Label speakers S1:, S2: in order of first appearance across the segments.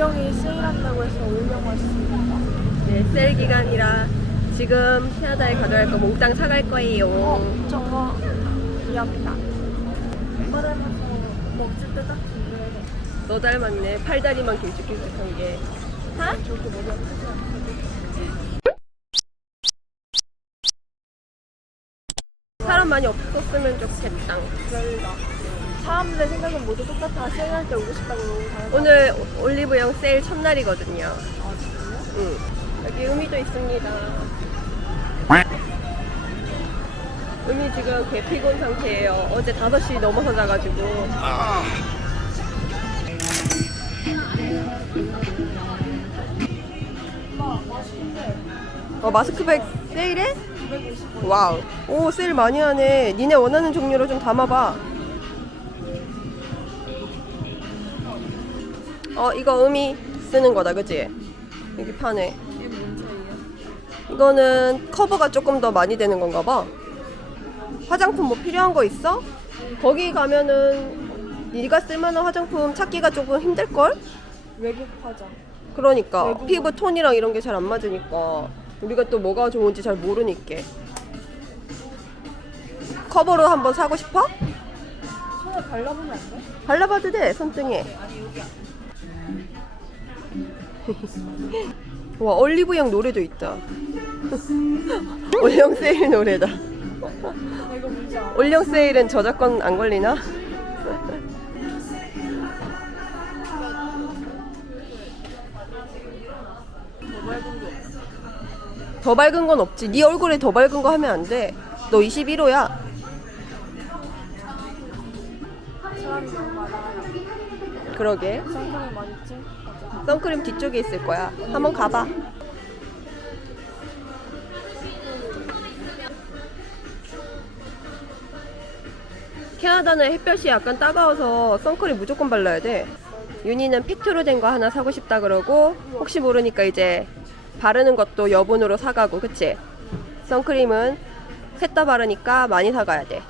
S1: 올영이 세일한다고 해서 올영 왔습니다.
S2: 네, 세일 기간이라 지금 캐나다에 가져갈 거 몽땅 사갈 거예요.
S1: 어, 저거 귀엽다. 오빠 닮아서 먹을 때딱 좋네.
S2: 너 닮았네. 팔다리만 길쭉길쭉한 게.
S1: 하? 저렇게 않아.
S2: 사람 많이 없었으면 좋겠다.
S1: 그러니까. 사람들의 생각은 모두 똑같아. 세일할 때 오고 싶다고 다들
S2: 오늘 올리브영 세일 첫날이거든요.
S1: 아, 진짜요?
S2: 응. 여기 의미도 있습니다. 의미 지금 개피곤 상태예요. 어제 5시 넘어서 자가지고.
S1: 맛있는데.
S2: 어, 마스크백 세일해? 와우. 오, 세일 많이 하네. 니네 원하는 종류로 좀 담아봐. 어, 이거 의미 쓰는 거다, 그치? 여기 판에. 이거는 커버가 조금 더 많이 되는 건가 봐. 화장품 뭐 필요한 거 있어? 거기 가면은 네가 쓸만한 화장품 찾기가 조금 힘들걸?
S1: 외국 화장.
S2: 그러니까
S1: 외국어.
S2: 피부 톤이랑 이런 게 잘 안 맞으니까 우리가 또 뭐가 좋은지 잘 모르니까 커버로 한번 사고 싶어?
S1: 손에 발라보면 안 돼?
S2: 발라봐도 돼 손등에
S1: 아니, 여기
S2: 와 올리브 영 노래도 있다 올영 세일 노래다? 올영 세일은 저작권 안 걸리나? 더 밝은 건 없지. 네 얼굴에 더 밝은 거 하면 안 돼. 너 21호야.
S1: 사람이 너무 많아요.
S2: 그러게.
S1: 많이?
S2: 선크림 뒤쪽에 있을 거야. 한번 가봐. 캐나다는 햇볕이 약간 따가워서 선크림 무조건 발라야 돼. 윤희는 팩트로 된 거 하나 사고 싶다 그러고 혹시 모르니까 이제 바르는 것도 여분으로 사가고 그치? 선크림은 셋 다 바르니까 많이 사가야 돼.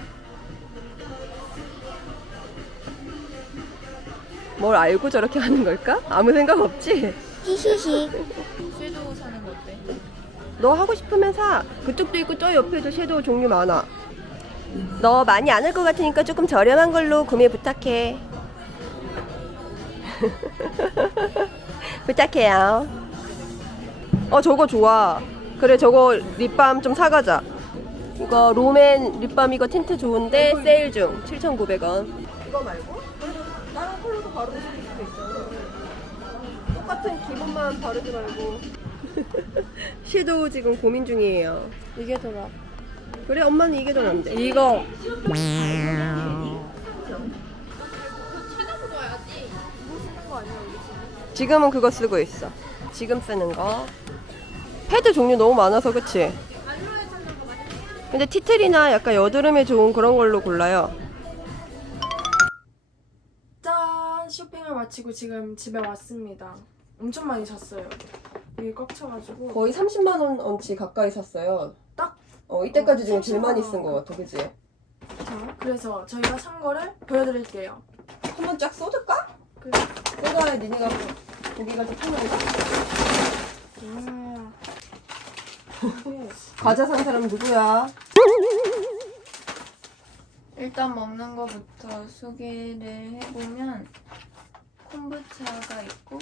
S2: 뭘 알고 저렇게 하는 걸까? 아무 생각 없지?
S1: 섀도우 사는 거 어때?
S2: 너 하고 싶으면 사. 그쪽도 있고 저 옆에도 섀도우 종류 많아. 너 많이 안 할 것 같으니까 조금 저렴한 걸로 구매 부탁해. 부탁해요. 어 저거 좋아. 그래 저거 립밤 좀 사가자. 이거 롬앤 립밤 이거 틴트 좋은데 세일 중 7,900원. 이거 말고 컬러도 싶을 수도 있어. 똑같은 기본만 바르지 말고. 섀도우 지금 고민 중이에요.
S1: 이게 더 나.
S2: 그래 엄마는 이게 더 난데.
S1: 이거.
S2: 지금은 그거 쓰고 있어. 지금 쓰는 거. 패드 종류 너무 많아서 그치? 근데 티틀이나 약간 여드름에 좋은 그런 걸로 골라요.
S1: 쇼핑을 마치고 지금 집에 왔습니다. 엄청 많이 샀어요. 이게 꽉 차가지고.
S2: 거의 30만 원어치 가까이 샀어요.
S1: 딱?
S2: 어 이때까지
S1: 어,
S2: 중에 제일
S1: 30만
S2: 많이
S1: 원.
S2: 쓴것 같아, 그치?
S1: 자, 그래서 저희가 산 거를 보여드릴게요.
S2: 한번 쫙 쏟을까?
S1: 그,
S2: 내가 니네가 고기 가서 타면가?
S1: 음.
S2: 과자 산 사람 누구야?
S3: 일단 먹는 거부터 소개를 해보면 콤부차가 있고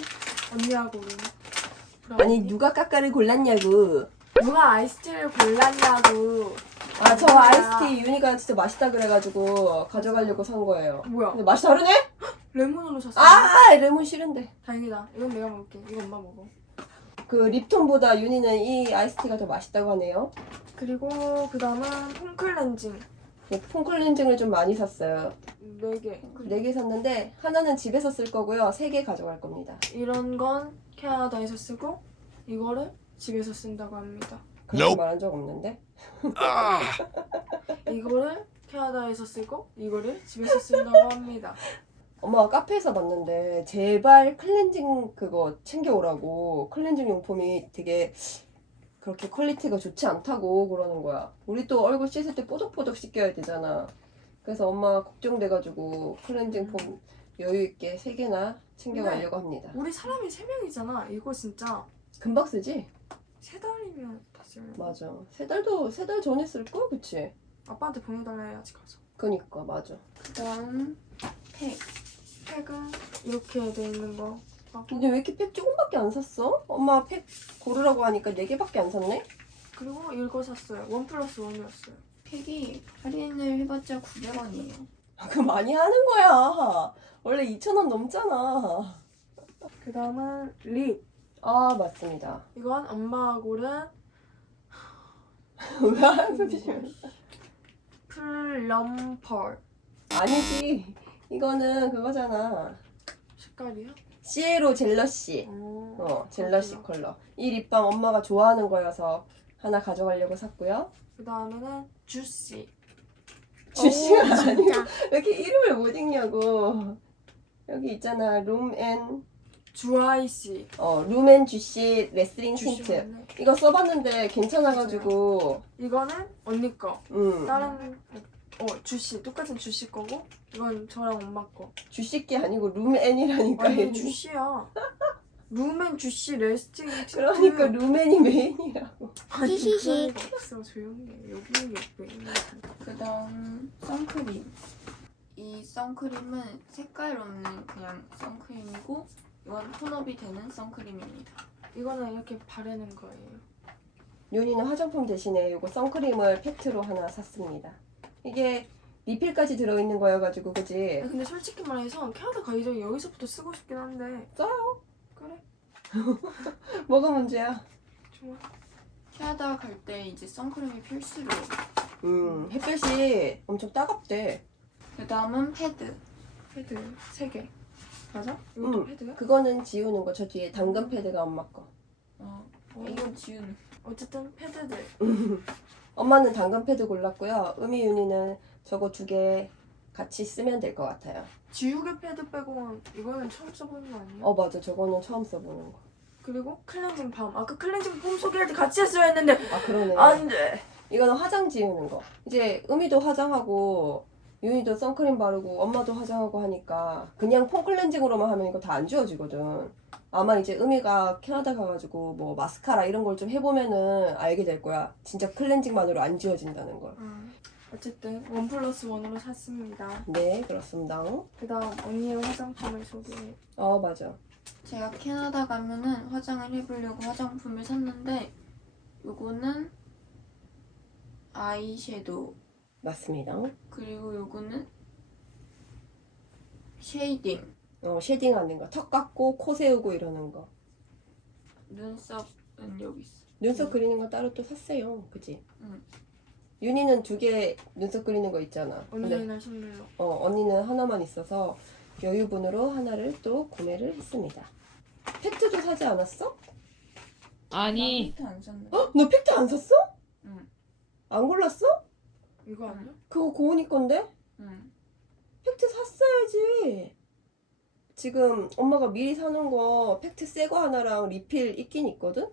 S1: 언니하고 우리.
S2: 아니 누가 까까를 골랐냐고.
S1: 누가 아이스티를 골랐냐고.
S2: 아저
S1: 언니야.
S2: 아이스티 유니가 진짜 맛있다 그래가지고 가져가려고 산 거예요.
S1: 뭐야?
S2: 근데 맛이 다르네?
S1: 레몬으로 샀어.
S2: 아 레몬 싫은데.
S1: 다행이다. 이건 내가 먹을게. 이거 엄마 먹어.
S2: 그 립톤보다 윤희는 이 아이스티가 더 맛있다고 하네요.
S1: 그리고 그 다음은 폼클렌징
S2: 네, 폼 클렌징을 좀 많이 샀어요.
S1: 4개.
S2: 네 개 샀는데 하나는 집에서 쓸 거고요. 세 개 가져갈 겁니다.
S1: 이런 건 캐나다에서 쓰고 이거를 집에서 쓴다고 합니다.
S2: 그렇게 말한 적 없는데.
S1: 이거를 캐나다에서 쓰고 이거를 집에서 쓴다고 합니다.
S2: 엄마가 카페에서 봤는데 제발 클렌징 그거 챙겨오라고 클렌징 용품이 되게 그렇게 퀄리티가 좋지 않다고 그러는 거야. 우리 또 얼굴 씻을 때 뽀득뽀득 씻겨야 되잖아. 그래서 엄마가 걱정돼가지고 클렌징 폼 여유 있게 세 개나 챙겨가려고
S1: 네.
S2: 합니다.
S1: 우리 사람이 세 명이잖아. 이거 진짜
S2: 금방 쓰지?
S1: 세 달이면 됐어요.
S2: 맞아. 세 달도 세 달 전에 쓸 거, 그치?
S1: 아빠한테 보내달라 해야지 가서.
S2: 그니까 맞아.
S3: 그다음 팩.
S1: 팩은 이렇게 돼 있는 거. 하고
S2: 근데 왜 이렇게 팩 조금밖에 안 샀어? 엄마 팩 고르라고 하니까 네 개밖에 안 샀네?
S1: 그리고 이거 샀어요. 원 플러스 원이었어요.
S3: 팩이 할인을 해봤자 900원이에요.
S2: 그 많이 하는 거야. 원래 2,000원 넘잖아.
S1: 그 다음은 립.
S2: 아 맞습니다.
S1: 이건 엄마가 고른
S2: 왜 한숨 쉬어?
S1: 플럼 펄.
S2: 아니지. 이거는 그거잖아.
S1: 색깔이요?
S2: 시에로 젤러시.
S1: 어,
S2: 어, 젤러시 컬러. 이 립밤 엄마가 좋아하는 거여서 하나 가져가려고 샀고요.
S1: 그 다음에는 주시.
S2: 주시가 아니고
S1: 진짜.
S2: 왜 이렇게 이름을 못 읽냐고. 여기 있잖아. 룸앤
S1: 주아이시.
S2: 어, 룸앤 주시 레슬링
S1: 주시
S2: 틴트.
S1: 맞네.
S2: 이거 써봤는데 괜찮아가지고.
S1: 이거는 언니 거.
S2: 음.
S1: 다른 어 주시 똑같은 주시 거고 이건 저랑 엄마 거.
S2: 주식기 아니고 룸앤이라니까.
S1: 아니. 주시야. 룸앤 주시 레스팅.
S2: 그러니까 룸앤이 메인이라고.
S1: 아니 그럴 리가 없어 조용히 해. 여기 예쁘.
S3: 그다음 선크림. 이 선크림은 색깔 없는 그냥 선크림이고 이건 톤업이 되는 선크림입니다.
S1: 이거는 이렇게 바르는 거예요.
S2: 윤이는 화장품 대신에 이거 선크림을 팩트로 하나 샀습니다. 이게 리필까지 들어있는 거여가지고 그지?
S1: 아니, 근데 솔직히 말해서 캐나다 가기 전에 여기서부터 쓰고 싶긴 한데.
S2: 써요.
S1: 그래
S2: 뭐가 문제야?
S1: 좋아.
S3: 캐나다 갈 때 이제 선크림이 필수로.
S2: 음 햇볕이 엄청 따갑대.
S3: 그 다음은 패드.
S1: 패드 세 개. 맞아? 이것도
S2: 응.
S1: 패드야?
S2: 그거는 지우는 거. 저 뒤에 당근 패드가 엄마 거.
S3: 어,
S1: 어,
S3: 이건 지우는.
S1: 어쨌든 패드들.
S2: 엄마는 당근 패드 골랐고요. 음이 윤이는 저거 두 개 같이 쓰면 될 것 같아요.
S1: 지우개 패드 빼고 이거는 처음 써보는 거 아니에요?
S2: 어 맞아. 저거는 처음 써보는 거.
S1: 그리고 클렌징 밤. 아까 클렌징 폼 소개할 때 같이 했어야 했는데
S2: 아 그러네.
S1: 안 돼.
S2: 이거는 화장 지우는 거. 이제 음이도 화장하고 윤이도 선크림 바르고 엄마도 화장하고 하니까 그냥 폼 클렌징으로만 하면 이거 다 안 지워지거든. 아마 이제 음이가 캐나다 가가지고 뭐 마스카라 이런 걸 좀 해보면은 알게 될 거야. 진짜 클렌징만으로 안 지워진다는 걸.
S1: 음, 어쨌든 원 플러스 원으로 샀습니다.
S2: 네 그렇습니다.
S1: 그다음 언니의 화장품을 소개해.
S2: 어 맞아.
S3: 제가 캐나다 가면은 화장을 해보려고 화장품을 샀는데 요거는 아이섀도우
S2: 맞습니다.
S3: 그리고 요거는 쉐이딩
S2: 어 쉐딩하는 거. 턱 깎고 코 세우고 이러는 거.
S3: 눈썹은 여기 있어
S2: 눈썹 그리는 거 따로 또 샀어요. 그지?
S3: 응.
S2: 윤이는 두 개 눈썹 그리는 거 있잖아. 근데
S1: 언니의 선물로.
S2: 어, 언니는 하나만 있어서 여유분으로 하나를 또 구매를 했습니다. 팩트도 사지 않았어?
S4: 아니
S3: 팩트 안 샀는데
S2: 어? 너 팩트 안 샀어?
S3: 응.
S2: 안 골랐어?
S1: 이거 아니야?
S2: 그거 고은이 건데?
S3: 응.
S2: 팩트 샀어야지. 지금 엄마가 미리 사놓은 거 팩트 새 거 하나랑 리필 있긴 있거든?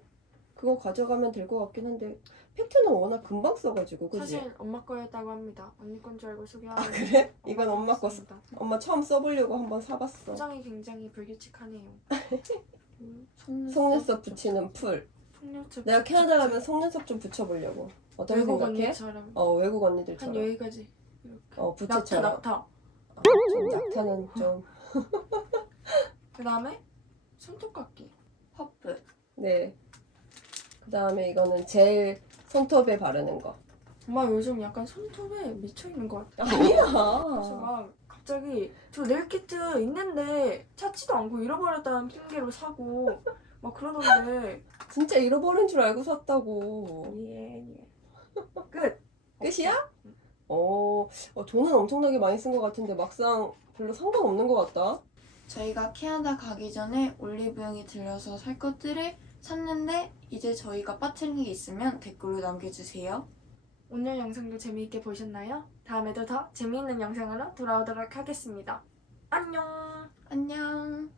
S2: 그거 가져가면 될 것 같긴 한데 팩트는 워낙 금방 써가지고 그지?
S1: 사실 엄마 거였다고 합니다. 언니 건 줄 알고 소개하는.
S2: 아 그래? 이건 엄마 거 써-
S1: 습니다
S2: 엄마 처음 써보려고 한번 사봤어.
S1: 포장이 굉장히 불규칙하네요. 음,
S2: 속눈썹 붙이는 풀.
S1: 속눈썹.
S2: 내가 캐나다 가면 속눈썹 좀 붙여보려고. 어떻게
S1: 외국
S2: 생각해?
S1: 언니처럼
S2: 어 외국
S1: 한
S2: 언니들처럼.
S1: 여기까지 이렇게.
S2: 어
S1: 낙타
S2: 부채처럼.
S1: 낙타.
S2: 어, 좀 낙타는 좀.
S1: 그 다음에 손톱깎이.
S3: 퍼프
S2: 네. 그 다음에 이거는 젤 손톱에 바르는 거.
S1: 엄마 요즘 약간 손톱에 미쳐 있는 것 같아. 그래서
S2: 아니야.
S1: 막 갑자기 저 네일키트 있는데 찾지도 않고 잃어버렸다는 핑계로 사고 막 그러던데.
S2: 진짜 잃어버린 줄 알고 샀다고.
S1: 예 예. 끝.
S2: 끝이야? 어, 어, 돈은 엄청나게 많이 쓴 것 같은데 막상 별로 상관없는 것 같다.
S3: 저희가 캐나다 가기 전에 올리브영에 들려서 살 것들을 샀는데 이제 저희가 빠뜨린 게 있으면 댓글로 남겨주세요.
S1: 오늘 영상도 재미있게 보셨나요? 다음에도 더 재미있는 영상으로 돌아오도록 하겠습니다. 안녕.
S3: 안녕.